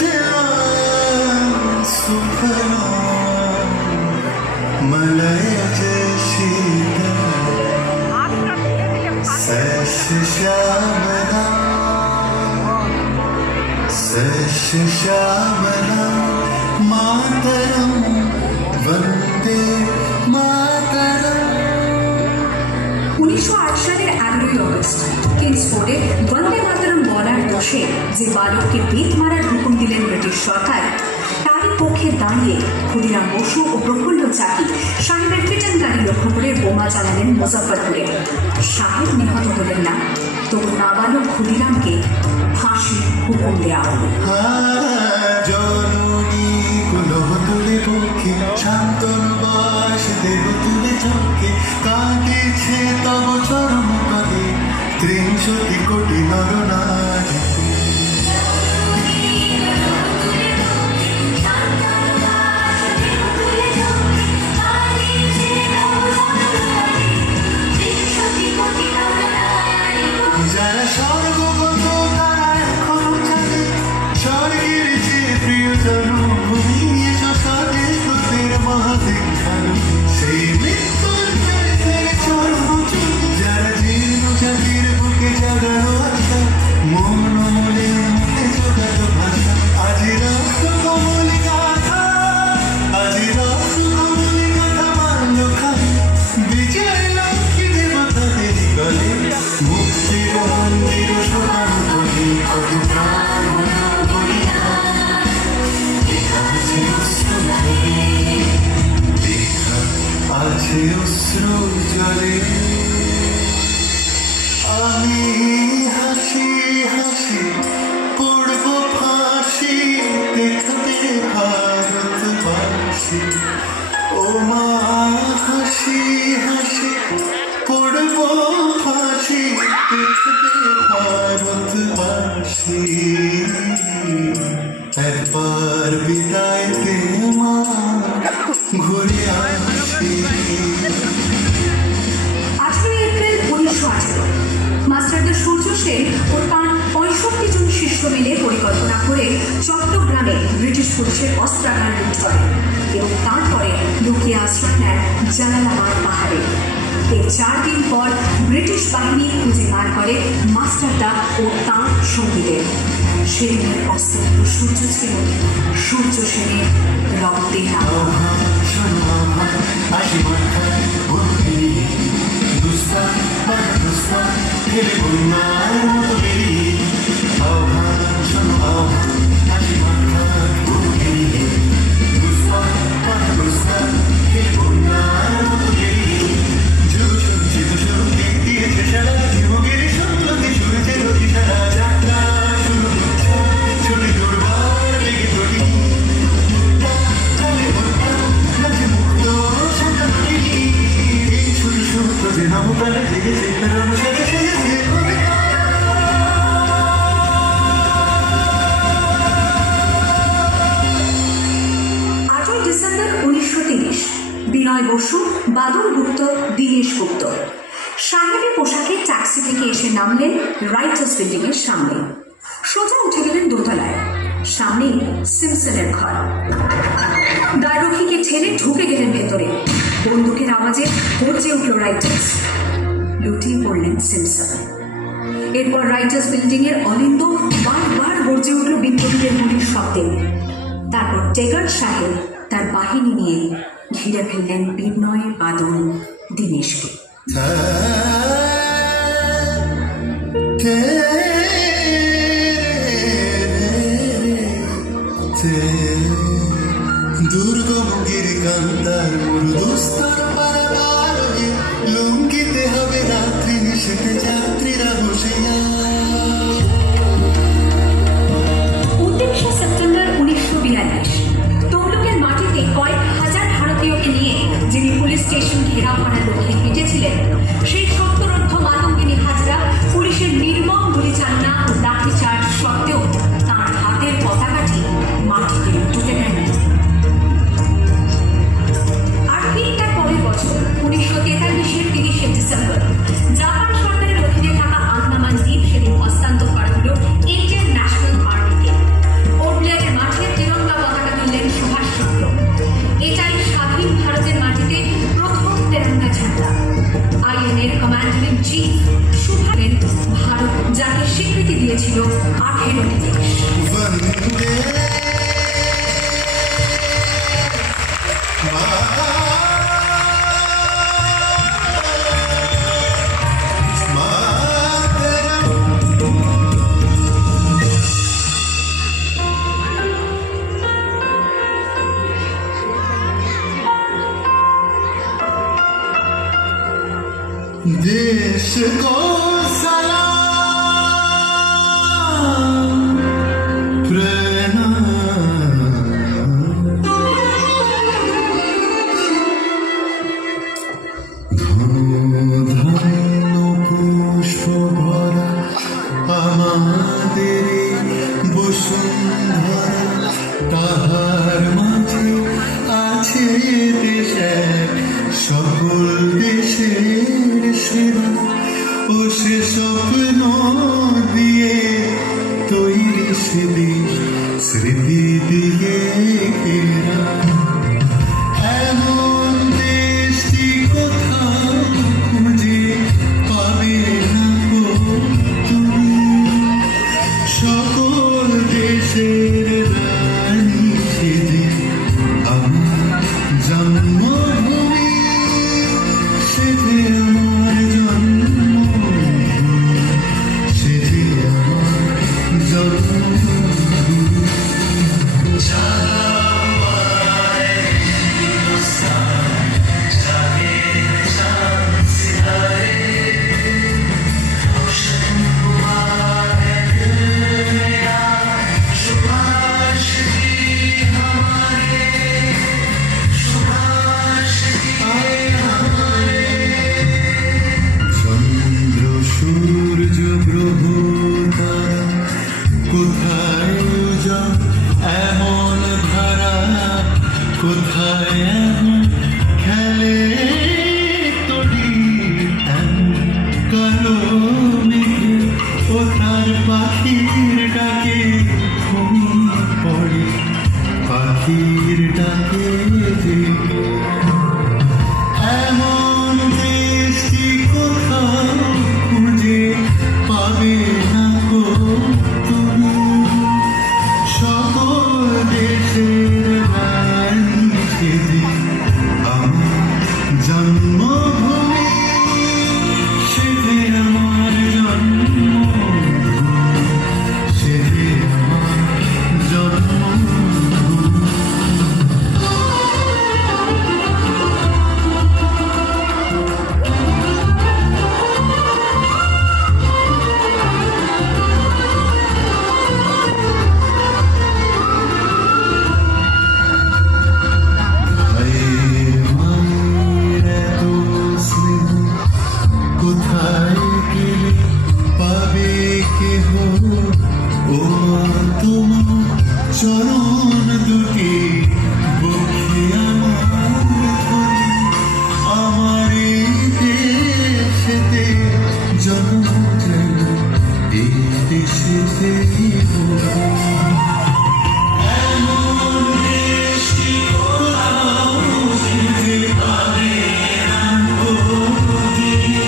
सजना सुखना मलय शीतल सश श्यामला सश श्यामला मातरम वंदे मातरम। 1908 সালের 11ই অগস্ট কিংসফোর্ডে বন্দে মাতরম বলার দোষে যে বালককে বেত মারার হুকুম দিলেন ব্রিটিশ সরকার, তারই পক্ষে দাঁড়িয়ে ক্ষুদিরাম বসু ও প্রফুল্ল চাকি সাহেবের পিটন গাড়ি লক্ষ্য করে বোমা চালালেন মুজফ্ফরপুরে। সাহেব নিহত হলেন না, তবু নাবালক ক্ষুদিরামকে ফাঁসির হুকুম দেওয়া হল। তব চরম পদে ৩০ কোটি নরনারী যারা স্বর্গগত তারা এখনো জানে স্বর্গের চেয়ে প্রিয় জন্মভূমি স্বদেশের মহাদীক্ষার সেই মৃত্যুর যারা জীর্ণ জাতির বুকে জাগানো আশা মন মনে মুখে জোগালো ভাষা আজি রক্ত কমলি গাথা আজি রক্ত কমলি গাথা মান্য খাই বিজয় লক্ষ্মী দেবতাদের গলে মুক্তির মন্দির সোনার বলি কত প্রাণ আছে অশ্রু জলে। আমি হাসি হাসি পড়ব ফাঁসি দেখবে ভারতবাসী ও মা হাসি হাসি পড়ব ফাঁসি দেখবে ভারতবাসী একবার বিদায় দে মা ঘুরে আসি। 18 এপ্রিল 1918 মাস্টারদা সূর্য সেন ও তাঁর 65 জন শিষ্য মিলে পরিকল্পনা করে চট্টগ্রামে ব্রিটিশ পুলিশের অস্ত্রাগার লুট করে এবং তারপরে লুকিয়ে আশ্রয় নেয় জালালাবাদ পাহাড়ে। এর 4 দিন পর ব্রিটিশ বাহিনী খুঁজে বার করে মাস্টারদা ও তাঁর সঙ্গীদের। সেই দিনের অস্ত্র সূর্য ছিল সূর্য সেনের রক্তে নামা। বিনয় বসু, বাদল গুপ্ত, দীনেশ গুপ্ত সাহেবের পোশাকে ট্যাক্সি থেকে এসে নামলেন রাইটার্স বিল্ডিং এর সামনে। সোজা উঠে গেলেন দোতলায়। সামনে সিমসনের ঘর। দ্বাররক্ষীকে ঠেলে ঢুকে গেলেন ভেতরে। বন্দুকের আওয়াজে গর্জে উঠল রাইটার্স। লুটিয়ে পড়লেন সিমসন। এরপর রাইটার্স বিল্ডিং এর অলিন্দ বারবার গর্জে উঠল বিপ্লবীদের গুলির শব্দে। তারপর টেগার সাহেব তার বাহিনী নিয়ে ঘিরে ফেললেন বিনয়, বাদল, দীনেশকে। দুর্গম গিরিকান্তার মরুদুস্তর পারাপার হয়ে লুঙ্গিতে হবে রাত্রি নিষেধে যাত্রীরা বসে। 29 সেপ্টেম্বর 1942 তমলুকের মাটিতে কয়েক হাজার ভারতীয়কে নিয়ে যিনি পুলিশ স্টেশন ঘেরাও করার লক্ষ্যে হেঁটেছিলেন, সেই সত্তরোর্ধ্ব মাতঙ্গিনী হাজরা পুলিশের নির্মম গুলিচালনা ও লাঠিচার্জ সত্ত্বেও তাঁর হাতের পতাকাটি মাটিতে টুকে দেয়নি। আর ঠিক তার পরের বছর 1943-এর 30শে ডিসেম্বর জাপান সরকারের অধীনে থাকা আন্দামান দ্বীপ সেদিন হস্তান্তর देश को सलाम प्रणाम। ধন্য পুষ্প ভরা আমাদের বসুন্ধরা, তাহার মাঝে আছে দেশ এক, সকল দেশের সেরা। ও সে স্বপ্ন দিয়ে তৈরি সে দেশ, স্মৃতি দিয়ে ঘেরা। এমন দেশটি কোথাও খুঁজে পাবে না গো তুমি, সকল দেশের রানী সে যে আমার জন্মভূমি, সে যে আমার জন্মভূমি, সে যে আমার জন্মভূমি। চন্দ্র সূর্য গ্রহ তারা কোথায় উজাড় এমন ধারা, কোথায় এমন খেলে তরি, এমন কালো মেঘে ও তার পাখির ডাকে ঘুমিয়ে পড়ে, পাখির ডাকে জেগে। এমন দেশটি কোথাও খুঁজে পাবে না গো তুমি, সকল দেশের রানী সে যে আমার জন্মভূমি, সে যে আমার জন্মভূমি, সে যে আমার জন্মভূমি। কোথায় গেলে পাবে কেহ ও তোমার চরণ দুটি, বক্ষে আমার ধরে, আমার এই দেশেতে জন্ম যেন এই দেশেতে এমন দেশটি কোথাও খুঁজে পাবে না গো তুমি।